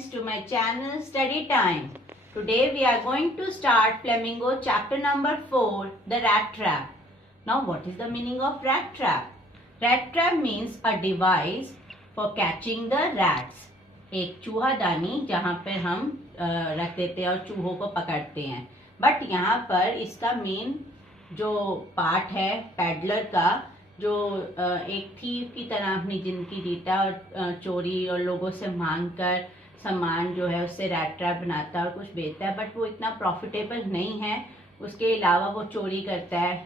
friends to my channel Study Time. Today we are going to start Flamingo chapter number 4, the rat trap. Now what is the meaning of rat trap? Rat trap means a device for catching the rats. एक चूहादानी जहाँ पर हम रख देते हैं और चूहों को पकड़ते हैं. बट यहाँ पर इसका मेन जो पार्ट है पैडलर का, जो एक थीव की तरह अपनी जिंदगी जीता और चोरी और लोगों से मांग कर सामान जो है उससे रैट ट्रैप बनाता है और कुछ बेचता है. बट वो इतना प्रॉफिटेबल नहीं है. उसके अलावा वो चोरी करता है,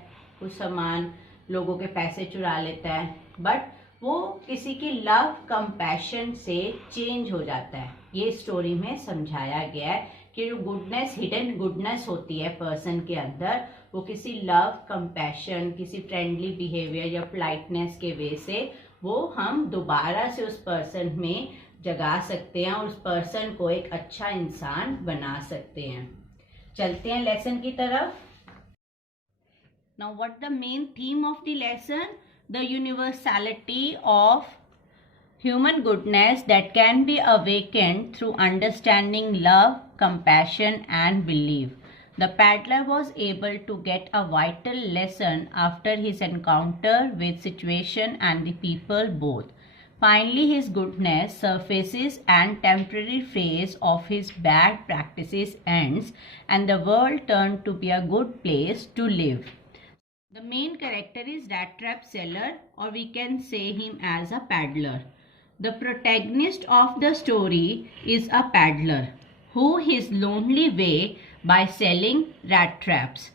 कुछ सामान लोगों के पैसे चुरा लेता है. बट वो किसी की लव कंपैशन से चेंज हो जाता है. ये स्टोरी में समझाया गया है कि जो गुडनेस, हिडन गुडनेस होती है पर्सन के अंदर, वो किसी लव कंपैशन, किसी फ्रेंडली बिहेवियर या पोलाइटनेस के वे से वो हम दोबारा से उस पर्सन में जगा सकते हैं और उस पर्सन को एक अच्छा इंसान बना सकते हैं. चलते हैं लेसन की तरफ. Now what the main theme of the lesson? The universality of human goodness that can be awakened through understanding love, compassion and belief. The paddler was able to get a vital lesson after his encounter with situation and the people both. Finally, his goodness surfaces and temporary phase of his bad practices ends and the world turned to be a good place to live. The main character is rat trap seller, or we can say him as a paddler. The protagonist of the story is a paddler who his lonely way by selling rat traps.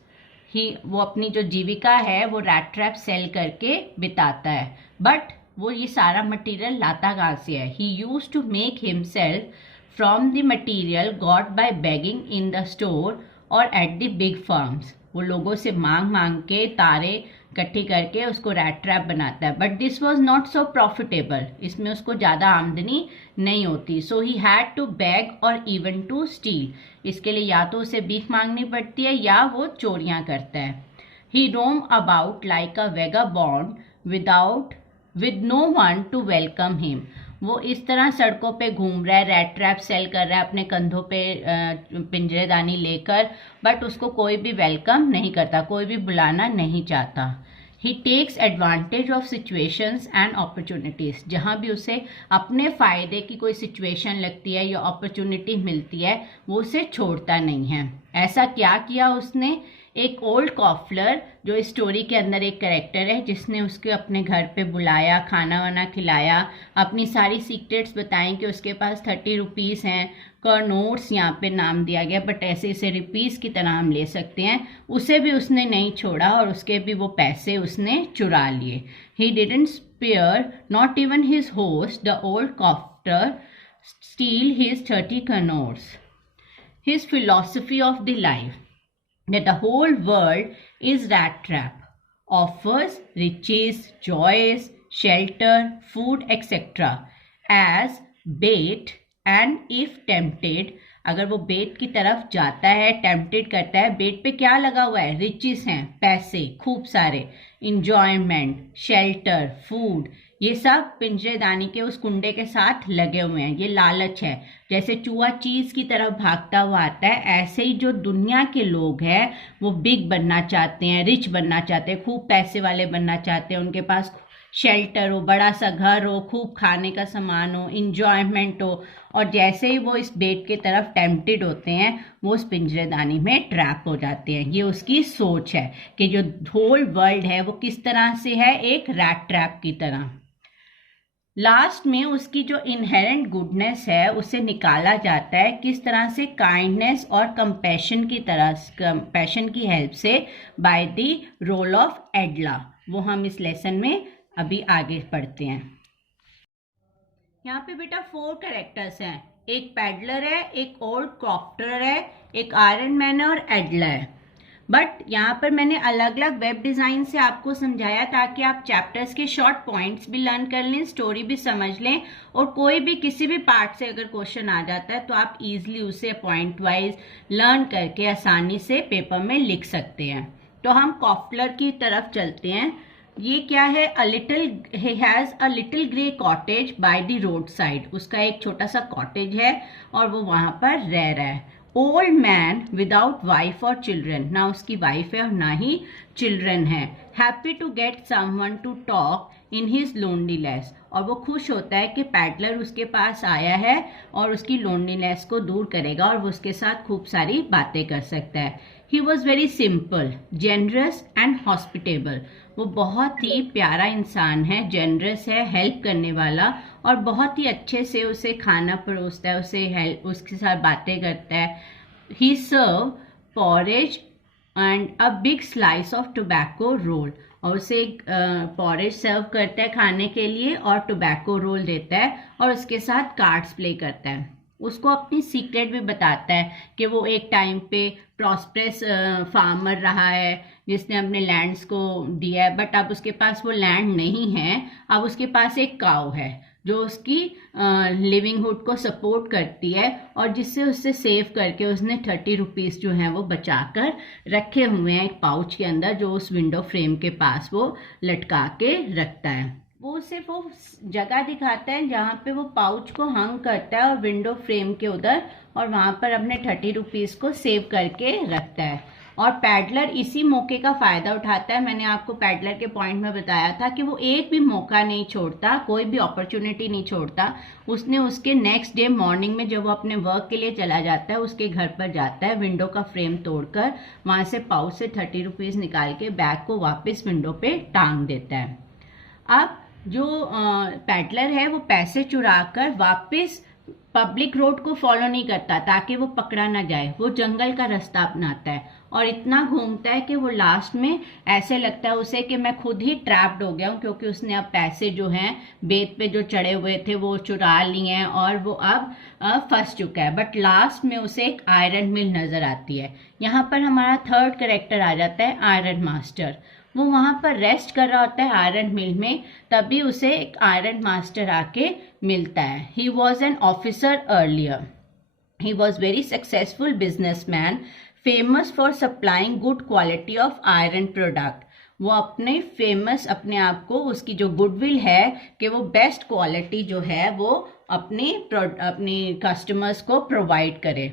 वो अपनी जो जीविका है वो rat trap cell करके बिताता है. But वो ये सारा मटेरियल लाता कहाँ से है? He used to make himself from the material got by begging in the store or at the big farms. वो लोगों से मांग मांग के तारे इकट्ठी करके उसको रैट ट्रैप बनाता है. But this was not so profitable. इसमें उसको ज़्यादा आमदनी नहीं होती. सो ही हैड टू बैग और इवन टू स्टील. इसके लिए या तो उसे भीख मांगनी पड़ती है या वो चोरियां करता है. He roam about like a vagabond with no one to welcome him. वो इस तरह सड़कों पे घूम रहा है, रैट ट्रैप सेल कर रहा है अपने कंधों पे पिंजरेदानी लेकर, बट उसको कोई भी वेलकम नहीं करता, कोई भी बुलाना नहीं चाहता. He takes advantage of situations and opportunities. जहाँ भी उसे अपने फायदे की कोई सिचुएशन लगती है या अपॉर्चुनिटी मिलती है वो उसे छोड़ता नहीं है. ऐसा क्या किया उसने? एक ओल्ड कॉफलर जो इस स्टोरी के अंदर एक कैरेक्टर है, जिसने उसके अपने घर पे बुलाया, खाना वाना खिलाया, अपनी सारी सीक्रेट्स बताएं कि उसके पास 30 रुपीज़ हैं. कर्नोट्स यहाँ पे नाम दिया गया, बट ऐसे इसे रुपीज़ की तरह हम ले सकते हैं. उसे भी उसने नहीं छोड़ा और उसके भी वो पैसे उसने चुरा लिए. He didn't spare not even his host the old crofter steal his 30 kronor. His philosophy of the life that the whole world is rat trap, offers riches, joys, shelter, food, etc. as bait, and if tempted, अगर वो बेट की तरफ जाता है, tempted करता है, बेट पे क्या लगा हुआ है? रिचेस हैं, पैसे खूब सारे, इंजॉयमेंट, शेल्टर, फूड, ये सब पिंजरेदानी के उस कुंडे के साथ लगे हुए हैं. ये लालच है. जैसे चूहा चीज की तरफ भागता हुआ आता है, ऐसे ही जो दुनिया के लोग हैं वो बिग बनना चाहते हैं, रिच बनना चाहते हैं, खूब पैसे वाले बनना चाहते हैं. उनके पास शेल्टर हो, बड़ा सा घर हो, खूब खाने का सामान हो, इंजॉयमेंट हो, और जैसे ही वो इस बेट की तरफ टेम्पटेड होते हैं वो उस पिंजरेदानी में ट्रैप हो जाते हैं. ये उसकी सोच है कि जो होल वर्ल्ड है वो किस तरह से है, एक रैट ट्रैप की तरह. लास्ट में उसकी जो इनहेरेंट गुडनेस है उसे निकाला जाता है किस तरह से? काइंडनेस और कंपैशन की तरह, कंपैशन की हेल्प से, बाय द रोल ऑफ एडला. वो हम इस लेसन में अभी आगे पढ़ते हैं. यहाँ पे बेटा 4 कैरेक्टर्स हैं. एक पैडलर है, एक ओल्ड क्रॉफ्टर है, एक आयरन मैन है और एडला है. बट यहाँ पर मैंने अलग अलग वेब डिज़ाइन से आपको समझाया ताकि आप चैप्टर्स के शॉर्ट पॉइंट्स भी लर्न कर लें, स्टोरी भी समझ लें, और कोई भी किसी भी पार्ट से अगर क्वेश्चन आ जाता है तो आप इजीली उसे पॉइंट वाइज लर्न करके आसानी से पेपर में लिख सकते हैं. तो हम कॉफलर की तरफ चलते हैं. ये क्या है, he has a little grey cottage by the roadside. उसका एक छोटा सा कॉटेज है और वो वहां पर रह रहा है. ओल्ड मैन विदाउट वाइफ और चिल्ड्रन, ना उसकी वाइफ है और ना ही चिल्ड्रन है. Happy to get someone to talk in his loneliness, और वो खुश होता है कि पैडलर उसके पास आया है और उसकी लोनलीनेस को दूर करेगा और वो उसके साथ खूब सारी बातें कर सकता है. He was very simple, generous and hospitable. वो बहुत ही प्यारा इंसान है, जेनरस है, हेल्प करने वाला, और बहुत ही अच्छे से उसे खाना परोसता है, उसे हेल्प, उसके साथ बातें करता है. He serve porridge and a big slice of tobacco roll, और उसे एक पॉरेज सर्व करता है खाने के लिए और टोबैको रोल देता है और उसके साथ कार्ड्स प्ले करता है. उसको अपनी सीक्रेट भी बताता है कि वो एक टाइम पे प्रॉस्परस फार्मर रहा है जिसने अपने लैंड्स को दिया है, बट अब उसके पास वो लैंड नहीं है. अब उसके पास एक काऊ है जो उसकी लिविंगहुड को सपोर्ट करती है, और जिससे उससे सेव करके उसने 30 रुपीज़ जो हैं वो बचा कर रखे हुए हैं एक पाउच के अंदर, जो उस विंडो फ्रेम के पास वो लटका के रखता है. वो सिर्फ वो जगह दिखाता है जहाँ पे वो पाउच को हंग करता है और विंडो फ्रेम के उधर, और वहाँ पर अपने 30 रुपीज़ को सेव करके रखता है. और पैडलर इसी मौके का फ़ायदा उठाता है. मैंने आपको पैडलर के पॉइंट में बताया था कि वो एक भी मौका नहीं छोड़ता, कोई भी अपॉर्चुनिटी नहीं छोड़ता. उसने उसके नेक्स्ट डे मॉर्निंग में जब वो अपने वर्क के लिए चला जाता है, उसके घर पर जाता है, विंडो का फ्रेम तोड़कर वहाँ से पाउच से 30 रुपीज़ निकाल के बैग को वापस विंडो पे टांग देता है. अब जो पैडलर है वो पैसे चुराकर वापस पब्लिक रोड को फॉलो नहीं करता ताकि वो पकड़ा ना जाए. वो जंगल का रास्ता अपनाता है और इतना घूमता है कि वो लास्ट में ऐसे लगता है उसे कि मैं खुद ही ट्रैप्ड हो गया हूँ, क्योंकि उसने अब पैसे जो हैं बेत पे जो चढ़े हुए थे वो चुरा लिए हैं और वो अब फंस चुका है. बट लास्ट में उसे एक आयरन मिल नजर आती है. यहाँ पर हमारा थर्ड कैरेक्टर आ जाता है, आयरन मास्टर. वो वहां पर रेस्ट कर रहा होता है आयरन मिल में, तभी उसे एक आयरन मास्टर आके मिलता है. He was an officer earlier. He was very successful businessman, famous for supplying good quality of iron product. वो अपने आप को, उसकी जो गुडविल है कि वो बेस्ट क्वालिटी जो है वो अपनी कस्टमर्स को प्रोवाइड करे.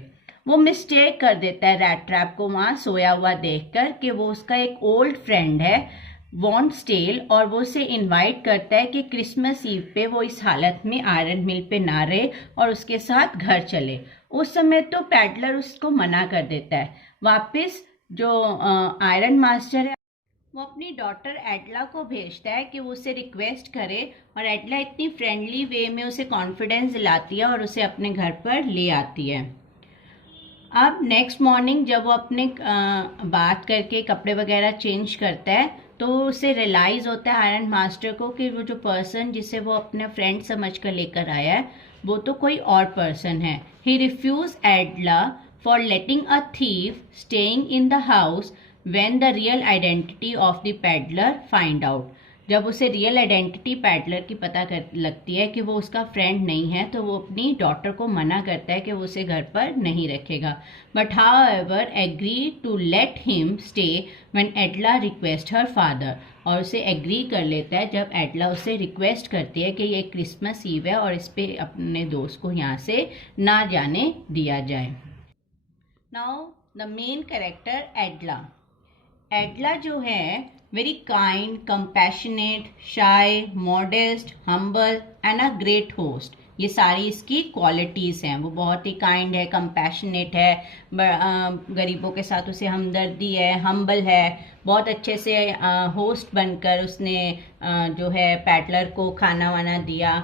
वो मिस्टेक कर देता है रैट ट्रैप को वहाँ सोया हुआ देखकर कि वो उसका एक ओल्ड फ्रेंड है वॉन स्टेल, और वो उसे इनवाइट करता है कि क्रिसमस ईव पे वो इस हालत में आयरन मिल पे ना रहे और उसके साथ घर चले. उस समय तो पैडलर उसको मना कर देता है. वापस जो आयरन मास्टर है वो अपनी डॉटर एडला को भेजता है कि वो उसे रिक्वेस्ट करे, और एडला इतनी फ्रेंडली वे में उसे कॉन्फिडेंस दिलाती है और उसे अपने घर पर ले आती है. अब नेक्स्ट मॉर्निंग जब वो अपने बात करके कपड़े वगैरह चेंज करता है तो उसे रियलाइज़ होता है आयरन मास्टर को कि वो जो पर्सन जिसे वो अपने फ्रेंड समझ कर लेकर आया है वो तो कोई और पर्सन है. He refuse Edla for letting a thief staying in the house when the real identity of the peddler find out. जब उसे रियल आइडेंटिटी पैडलर की पता लगती है कि वो उसका फ्रेंड नहीं है, तो वो अपनी डॉटर को मना करता है कि वो उसे घर पर नहीं रखेगा. But however agree to let him stay when Edla request her father. और उसे एग्री कर लेता है जब एडला उसे रिक्वेस्ट करती है कि ये क्रिसमस ईव है और इस पे अपने दोस्त को यहाँ से ना जाने दिया जाए. Now the main character एडला. एडला जो है very kind, compassionate, shy, modest, humble and a great host. ये सारी इसकी क्वालिटीज़ हैं. वो बहुत ही काइंड है, कंपैशनेट है, गरीबों के साथ उसे हमदर्दी है, हम्बल है, बहुत अच्छे से होस्ट बनकर उसने जो है पैडलर को खाना वाना दिया.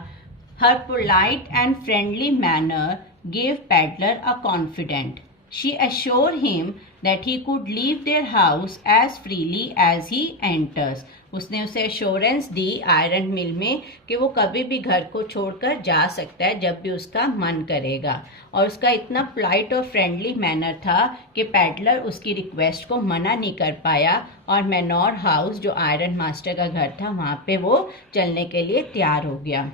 Her polite and friendly manner gave peddler a confident. She assured him that he could leave their house as freely as he enters. उसने उसे एश्योरेंस दी आयरन मिल में कि वो कभी भी घर को छोड़कर जा सकता है जब भी उसका मन करेगा. और उसका इतना पोलाइट और फ्रेंडली मैनर था कि पैडलर उसकी रिक्वेस्ट को मना नहीं कर पाया और मैनोर हाउस जो आयरन मास्टर का घर था वहाँ पे वो चलने के लिए तैयार हो गया.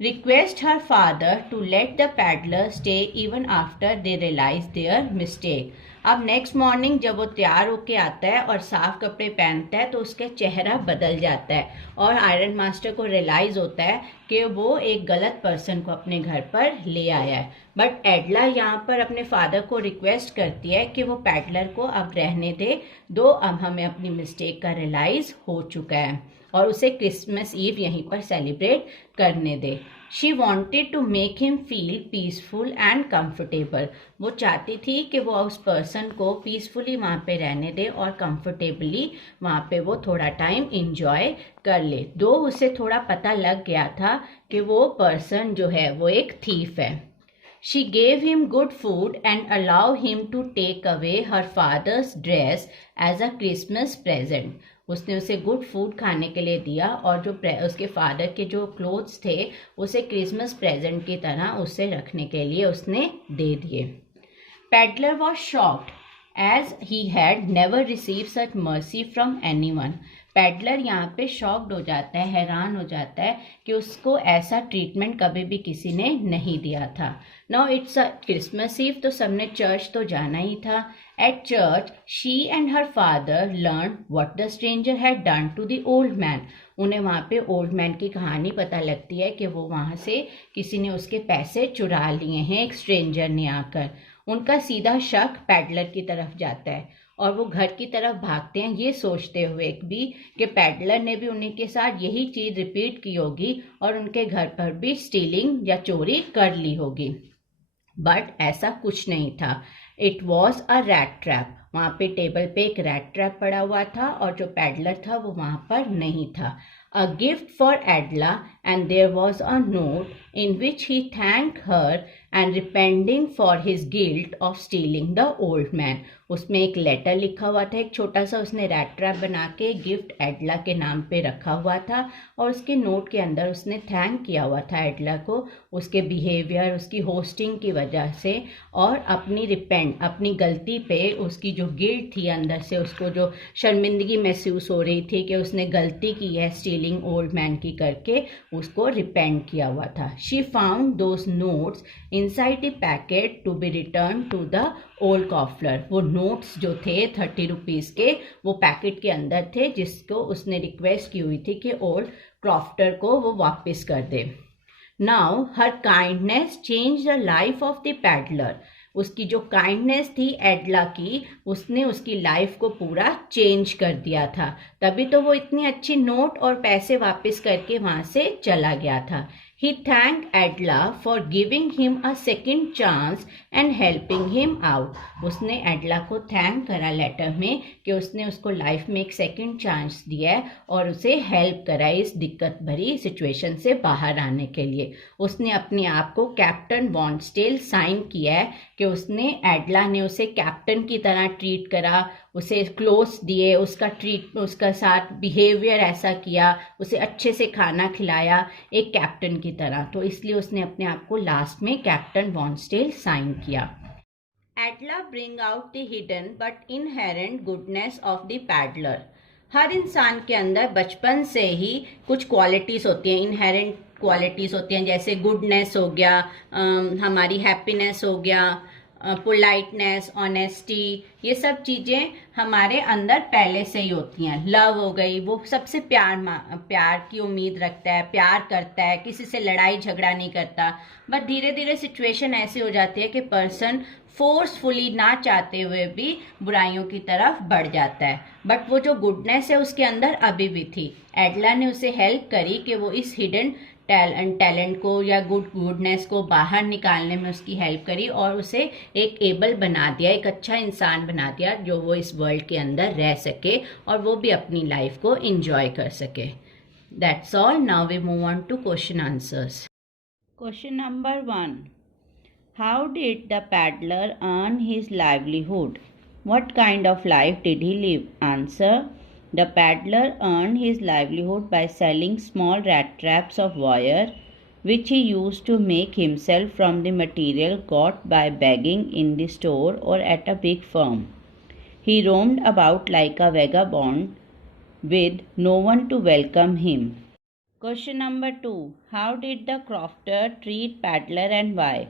request her father to let the paddler stay even after they realize their mistake. अब नेक्स्ट मॉर्निंग जब वो तैयार होके आता है और साफ कपड़े पहनता है तो उसका चेहरा बदल जाता है और आयरन मास्टर को रियलाइज होता है कि वो एक गलत पर्सन को अपने घर पर ले आया है. बट एडला यहाँ पर अपने फादर को रिक्वेस्ट करती है कि वो पैडलर को अब रहने दे दो, अब हमें अपनी मिस्टेक का रियलाइज हो चुका है और उसे क्रिसमस ईव यहीं पर सेलिब्रेट करने दे. She wanted to make him feel peaceful and comfortable. वो चाहती थी कि वो उस पर्सन को पीसफुली वहाँ पे रहने दे और कंफर्टेबली वहाँ पे वो थोड़ा टाइम इंजॉय कर ले. दो उसे थोड़ा पता लग गया था कि वो पर्सन जो है वो एक थीफ है. She gave him good food and allowed him to take away her father's dress as a Christmas present. उसने उसे गुड फूड खाने के लिए दिया और जो उसके फादर के जो क्लोथ्स थे उसे क्रिसमस प्रेजेंट की तरह उसे रखने के लिए उसने दे दिए. Peddler was shocked as he had never received such mercy from anyone. Peddler यहाँ पे शॉक्ड हो जाता है, हैरान हो जाता है कि उसको ऐसा ट्रीटमेंट कभी भी किसी ने नहीं दिया था. Now it's a Christmas eve, तो सबने चर्च तो जाना ही था. At church she and her father learn what the stranger had done to the old man. उन्हें वहाँ पे ओल्ड मैन की कहानी पता लगती है कि वो वहाँ से किसी ने उसके पैसे चुरा लिए हैं एक स्ट्रेंजर ने आकर. उनका सीधा शक पैडलर की तरफ जाता है और वो घर की तरफ भागते हैं ये सोचते हुए भी कि पैडलर ने भी उन्हीं के साथ यही चीज़ रिपीट की होगी और उनके घर पर भी स्टीलिंग या चोरी कर ली होगी. बट ऐसा कुछ नहीं था. It was a rat trap. वहाँ पे टेबल पे एक रैट ट्रैप पड़ा हुआ था और जो पैडलर था वो वहाँ पर नहीं था. A gift for Adla, and there was a note in which he thanked her and repenting for his guilt of stealing the old man. उसमें एक लेटर लिखा हुआ था, एक छोटा सा उसने रैट ट्रैप बना के गिफ्ट एडला के नाम पे रखा हुआ था और उसके नोट के अंदर उसने थैंक किया हुआ था एडला को उसके बिहेवियर, उसकी होस्टिंग की वजह से और अपनी गलती पे उसकी जो गिल्ट थी अंदर से, उसको जो शर्मिंदगी महसूस हो रही थी कि उसने गलती की है स्टीलिंग ओल्ड मैन की करके, उसको रिपेंट किया हुआ था. She found those notes inside the packet to be return to the old crofter. वो नोट्स जो थे 30 रुपीज़ के वो पैकेट के अंदर थे जिसको उसने रिक्वेस्ट की हुई थी कि ओल्ड क्रॉफ्टर को वो वापस कर दे. Now her kindness change the life of the peddler. उसकी जो काइंडनेस थी एडला की, उसने उसकी लाइफ को पूरा चेंज कर दिया था. तभी तो वो इतनी अच्छी नोट और पैसे वापस करके वहाँ से चला गया था. He thanked Adla for giving him a second chance and helping him out. उसने एडला को थैंक करा लेटर में कि उसने उसको लाइफ में एक सेकंड चांस दिया है और उसे हेल्प करा इस दिक्कत भरी सिचुएशन से बाहर आने के लिए. उसने अपने आप को कैप्टन वॉन्स्टेल साइन किया है कि उसने एडला ने उसे कैप्टन की तरह ट्रीट करा, उसे क्लोथ्स दिए, उसका साथ बिहेवियर ऐसा किया, उसे अच्छे से खाना खिलाया एक कैप्टन की तरह. तो इसलिए उसने अपने आप को लास्ट में कैप्टन वॉन्स्टेल साइन किया. Edla bring out the hidden but inherent goodness of the peddler. हर इंसान के अंदर बचपन से ही कुछ क्वालिटीज़ होती हैं, इनहेरेंट क्वालिटीज़ होती हैं, जैसे गुडनेस हो गया, हमारी हैप्पीनेस हो गया, पोलाइटनेस, ऑनेस्टी, ये सब चीज़ें हमारे अंदर पहले से ही होती हैं. लव हो गई, वो सबसे प्यार की उम्मीद रखता है, प्यार करता है, किसी से लड़ाई झगड़ा नहीं करता. बट धीरे धीरे सिचुएशन ऐसी हो जाती है कि पर्सन फोर्सफुली ना चाहते हुए भी बुराइयों की तरफ बढ़ जाता है. बट वो जो गुडनेस है उसके अंदर अभी भी थी. एडला ने उसे हेल्प करी कि वो इस हिडन टैलेंट को या गुडनेस को बाहर निकालने में उसकी हेल्प करी और उसे एक एबल बना दिया, एक अच्छा इंसान बना दिया जो वो इस वर्ल्ड के अंदर रह सके और वो भी अपनी लाइफ को एंजॉय कर सके. That's all. Now we move on to question answers. Question number 1. How did the peddler earn his livelihood? What kind of life did he live? Answer. The paddler earned his livelihood by selling small rat traps of wire, which he used to make himself from the material got by begging in the store or at a big firm. He roamed about like a vagabond with no one to welcome him. Question number 2. How did the crofter treat Paddler and why?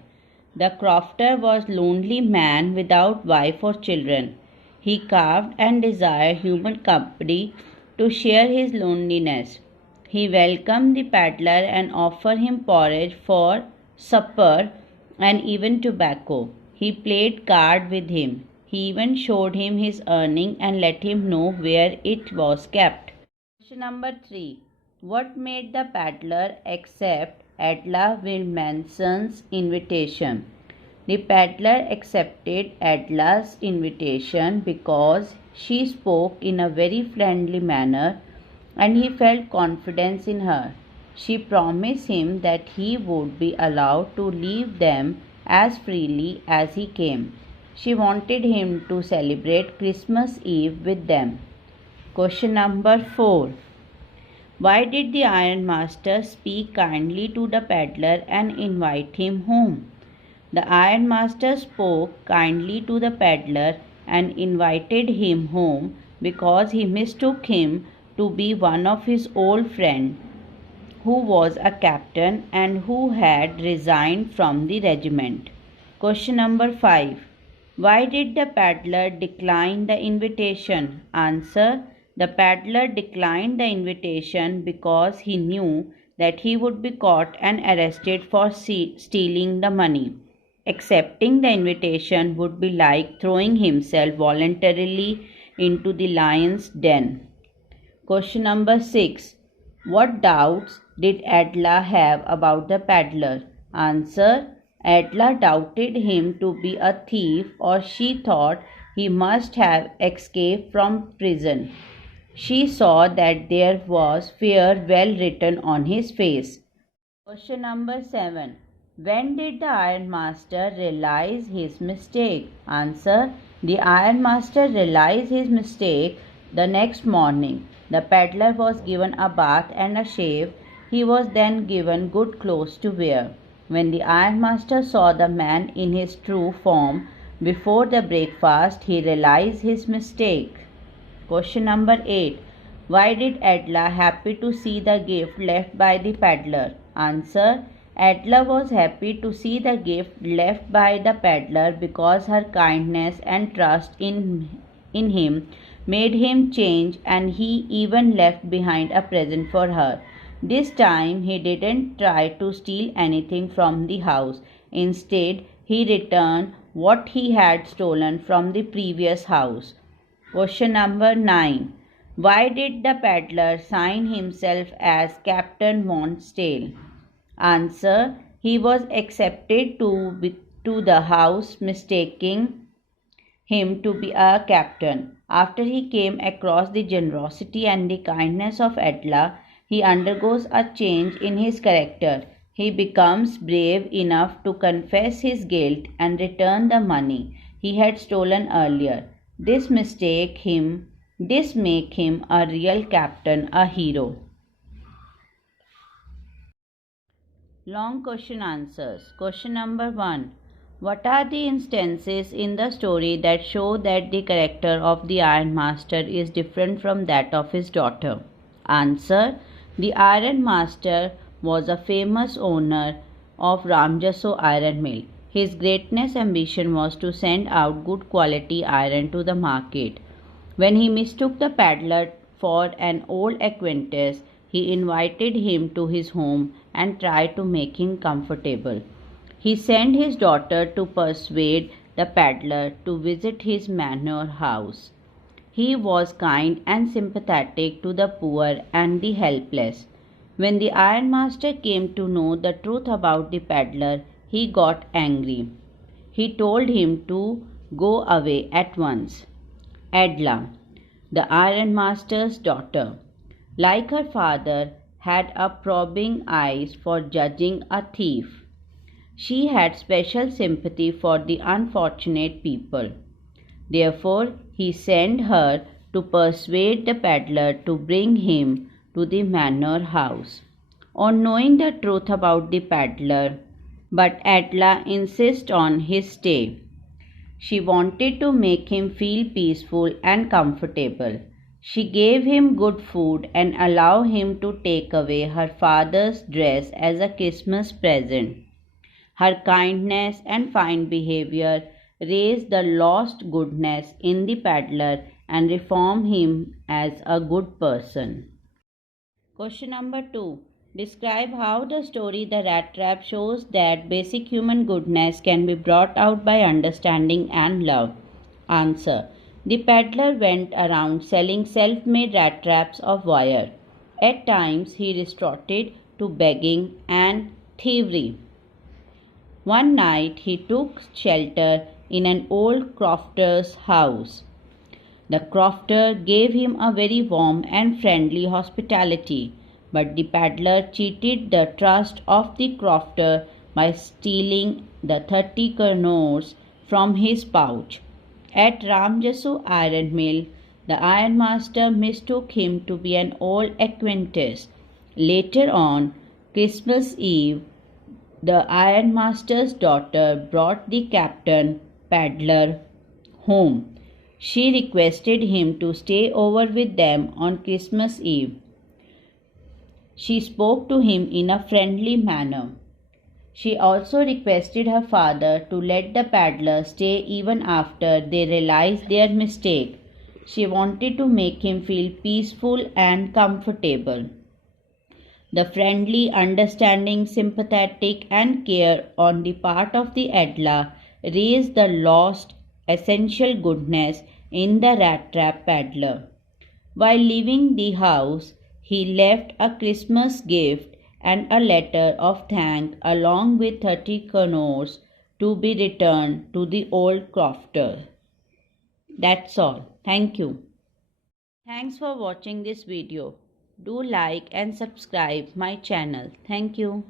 The crofter was lonely man without wife or children. He carved and desired human company to share his loneliness. He welcomed the paddler and offered him porridge for supper and even tobacco. He played card with him. He even showed him his earning and let him know where it was kept. Question number 3. What made the paddler accept Adela Wilmanson's invitation? The paddler accepted Adela's invitation because she spoke in a very friendly manner and he felt confidence in her. She promised him that he would be allowed to leave them as freely as he came. She wanted him to celebrate Christmas Eve with them. Question number 4. Why did the ironmaster speak kindly to the peddler and invite him home? The ironmaster spoke kindly to the peddler and invited him home because he mistook him to be one of his old friends who was a captain and who had resigned from the regiment. Question number 5. Why did the peddler decline the invitation? Answer. The peddler declined the invitation because he knew that he would be caught and arrested for stealing the money. Accepting the invitation would be like throwing himself voluntarily into the lion's den. Question number 6. What doubts did Adela have about the peddler? Answer. Adela doubted him to be a thief, or she thought he must have escaped from prison. She saw that there was fear well written on his face. Question number 7. When did the ironmaster realize his mistake? Answer. The ironmaster realized his mistake the next morning. The peddler was given a bath and a shave. He was then given good clothes to wear. When the ironmaster saw the man in his true form before the breakfast, he realized his mistake. Question number 8. Why did Adela happy to see the gift left by the peddler? Answer. Adela was happy to see the gift left by the peddler because her kindness and trust in him made him change, and he even left behind a present for her. This time he didn't try to steal anything from the house. Instead, he returned what he had stolen from the previous house. Question number 9. Why did the peddler sign himself as Captain Monstale? Answer. He was accepted to the house, mistaking him to be a captain. After he came across the generosity and the kindness of Adela, he undergoes a change in his character. He becomes brave enough to confess his guilt and return the money he had stolen earlier. This make him a real captain, a hero. Long question answers. Question number 1. What are the instances in the story that show that the character of the ironmaster is different from that of his daughter? Answer. The ironmaster was a famous owner of Ramjaso iron mill. His greatest ambition was to send out good quality iron to the market. When he mistook the peddler for an old acquaintance, he invited him to his home and tried to make him comfortable. He sent his daughter to persuade the peddler to visit his manor house. He was kind and sympathetic to the poor and the helpless. When the ironmaster came to know the truth about the peddler, he got angry. He told him to go away at once. Adela, the ironmaster's daughter, like her father, had a probing eyes for judging a thief. She had special sympathy for the unfortunate people. Therefore, he sent her to persuade the peddler to bring him to the manor house. On knowing the truth about the peddler, but Adela insisted on his stay. She wanted to make him feel peaceful and comfortable. She gave him good food and allowed him to take away her father's dress as a Christmas present. Her kindness and fine behavior raised the lost goodness in the peddler and reformed him as a good person. Question number 2. Describe how the story The Rat Trap shows that basic human goodness can be brought out by understanding and love. Answer. The peddler went around selling self-made rat traps of wire. At times he resorted to begging and thievery. One night he took shelter in an old crofter's house. The crofter gave him a very warm and friendly hospitality, but the peddler cheated the trust of the crofter by stealing the 30 kroner from his pouch. At Ramjasu iron mill, the ironmaster mistook him to be an old acquaintance. Later on Christmas Eve, the ironmaster's daughter brought the captain peddler home. She requested him to stay over with them on Christmas Eve. She spoke to him in a friendly manner. She also requested her father to let the peddler stay even after they realized their mistake. She wanted to make him feel peaceful and comfortable. The friendly, understanding, sympathetic, and care on the part of the Edla raised the lost essential goodness in the rat trap peddler. While leaving the house, he left a Christmas gift and a letter of thanks along with 30 kroner to be returned to the old crofter. That's all. Thank you. Thanks for watching this video. Do like and subscribe my channel. Thank you.